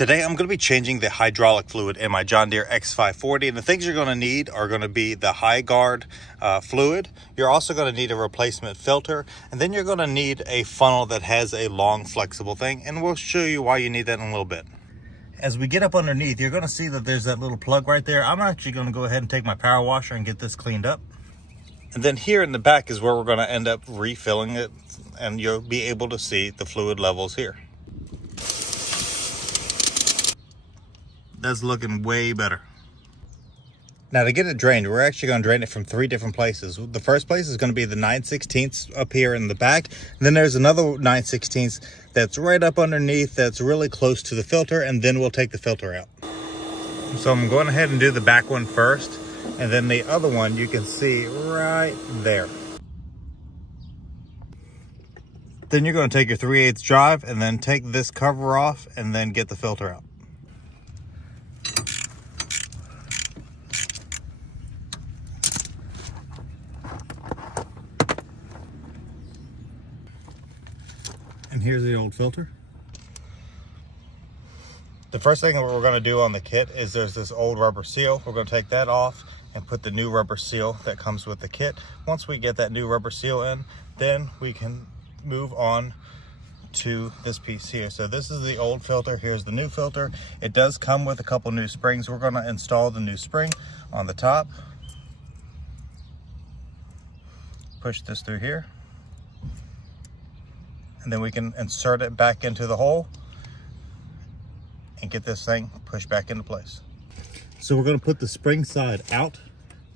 Today I'm going to be changing the hydraulic fluid in my John Deere X540, and the things you're going to need are going to be the high guard fluid. You're also going to need a replacement filter, and then you're going to need a funnel that has a long flexible thing, and we'll show you why you need that in a little bit. As we get up underneath, you're going to see that there's that little plug right there. I'm actually going to go ahead and take my power washer and get this cleaned up. And then here in the back is where we're going to end up refilling it, and you'll be able to see the fluid levels here. That's looking way better. Now to get it drained, we're actually going to drain it from 3 different places. The first place is going to be the 9/16 up here in the back. And then there's another 9/16 that's right up underneath that's really close to the filter, and then we'll take the filter out. So I'm going ahead and do the back one first, and then the other one you can see right there. Then you're going to take your 3/8 drive and then take this cover off and then get the filter out. And here's the old filter. The first thing that we're going to do on the kit is there's this old rubber seal. We're going to take that off and put the new rubber seal that comes with the kit. Once we get that new rubber seal in, then we can move on to this piece here. So this is the old filter. Here's the new filter. It does come with a couple new springs. We're going to install the new spring on the top. Push this through here. And then we can insert it back into the hole and get this thing pushed back into place. So we're going to put the spring side out.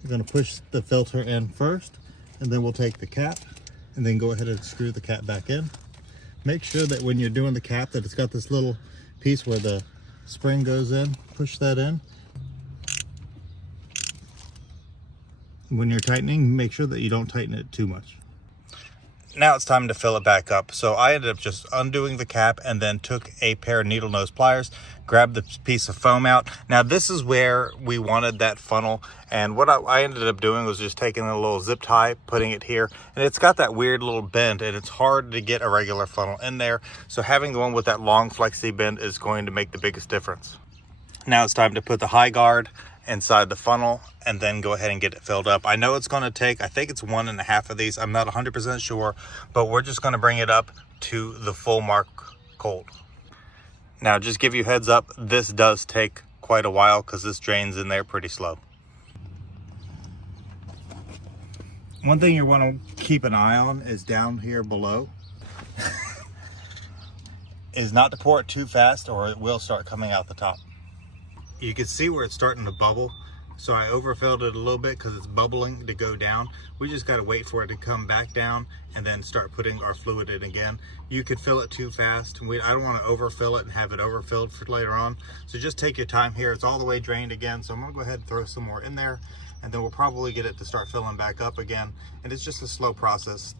We're going to push the filter in first, and then we'll take the cap and then go ahead and screw the cap back in. Make sure that when you're doing the cap that it's got this little piece where the spring goes in. Push that in. When you're tightening, make sure that you don't tighten it too much. Now it's time to fill it back up. So I ended up just undoing the cap and then took a pair of needle nose pliers, grabbed the piece of foam out. Now this is where we wanted that funnel, and what I ended up doing was just taking a little zip tie, putting it here, and it's got that weird little bend, and it's hard to get a regular funnel in there. So having the one with that long flexi bend is going to make the biggest difference. Now it's time to put the high guard inside the funnel and then go ahead and get it filled up. I know it's going to take, I think it's 1.5 of these. I'm not 100% sure, but we're just going to bring it up to the full mark cold. Now just give you heads up, this does take quite a while because this drains in there pretty slow. One thing you want to keep an eye on is down here below is not to pour it too fast or it will start coming out the top. You can see where it's starting to bubble. So I overfilled it a little bit because it's bubbling to go down. We just got to wait for it to come back down and then start putting our fluid in again. You could fill it too fast. I don't want to overfill it and have it overfilled for later on. So just take your time here. It's all the way drained again. So I'm going to go ahead and throw some more in there, and then we'll probably get it to start filling back up again. And it's just a slow process.